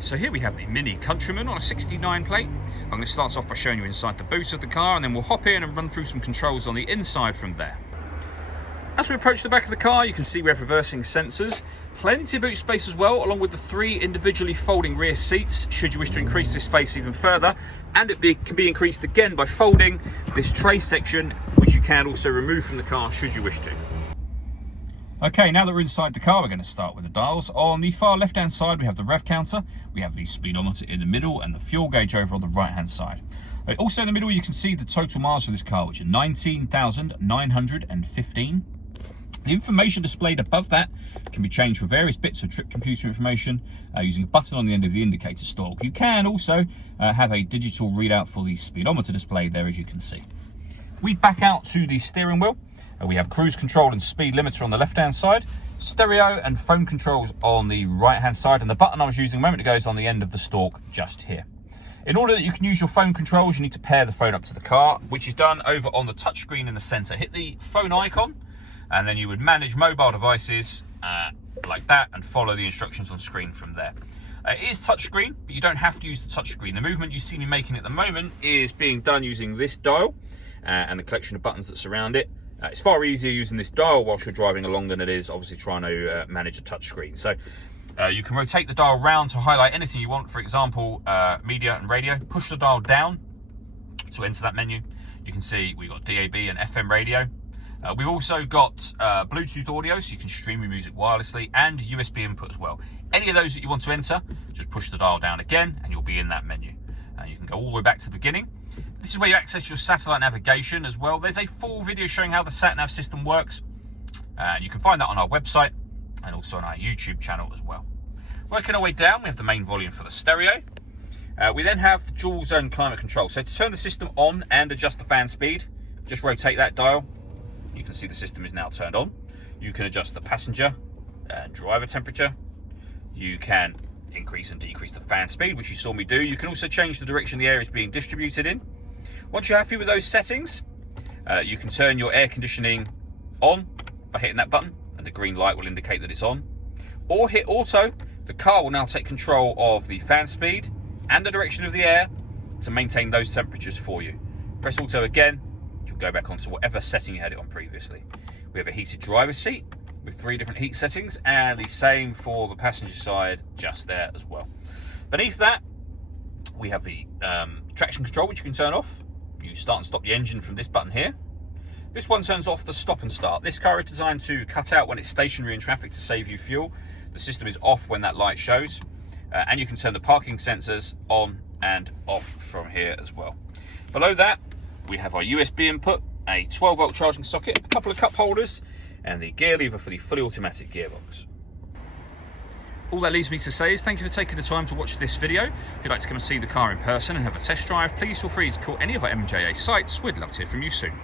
So here we have the Mini Countryman on a 69 plate. I'm going to start off by showing you inside the boot of the car, and then we'll hop in and run through some controls on the inside from there. As we approach the back of the car, you can see we have reversing sensors, plenty of boot space as well, along with the 3 individually folding rear seats, should you wish to increase this space even further. And can be increased again by folding this tray section, which you can also remove from the car should you wish to. Okay, now that we're inside the car, we're going to start with the dials. On the far left-hand side, we have the rev counter, we have the speedometer in the middle, and the fuel gauge over on the right-hand side. Also in the middle, you can see the total miles for this car, which are 19,915. The information displayed above that can be changed for various bits of trip computer information using a button on the end of the indicator stalk. You can also have a digital readout for the speedometer displayed there, as you can see. We back out to the steering wheel. We have cruise control and speed limiter on the left-hand side, stereo and phone controls on the right-hand side, and the button I was using a moment ago is on the end of the stalk just here. In order that you can use your phone controls, you need to pair the phone up to the car, which is done over on the touchscreen in the center. Hit the phone icon, and then you would manage mobile devices like that and follow the instructions on screen from there. It is touchscreen, but you don't have to use the touchscreen. The movement you see me making at the moment is being done using this dial and the collection of buttons that surround it. It's far easier using this dial whilst you're driving along than it is obviously trying to manage a touchscreen. So you can rotate the dial round to highlight anything you want. For example, media and radio. Push the dial down to enter that menu. You can see we've got DAB and FM radio. We've also got Bluetooth audio, so you can stream your music wirelessly, and USB input as well. Any of those that you want to enter, just push the dial down again and you'll be in that menu. You can go all the way back to the beginning. This is where you access your satellite navigation as well. There's a full video showing how the sat-nav system works. You can find that on our website and also on our YouTube channel as well. Working our way down, we have the main volume for the stereo. We then have the dual zone climate control. So to turn the system on and adjust the fan speed, just rotate that dial. You can see the system is now turned on. You can adjust the passenger and driver temperature. You can increase and decrease the fan speed, which you saw me do. You can also change the direction the air is being distributed in. Once you're happy with those settings, you can turn your air conditioning on by hitting that button, and the green light will indicate that it's on. Or hit auto. The car will now take control of the fan speed and the direction of the air to maintain those temperatures for you. Press auto again, you'll go back onto whatever setting you had it on previously. We have a heated driver's seat with 3 different heat settings, and the same for the passenger side just there as well. Beneath that, we have the traction control, which you can turn off. You start and stop the engine from this button here. This one turns off the stop and start. This car is designed to cut out when it's stationary in traffic to save you fuel. The system is off when that light shows. And you can turn the parking sensors on and off from here as well. Below that, we have our USB input, a 12-volt charging socket, a couple of cup holders, and the gear lever for the fully automatic gearbox. All that leaves me to say is thank you for taking the time to watch this video. If you'd like to come and see the car in person and have a test drive, please feel free to call any of our MJA sites. We'd love to hear from you soon.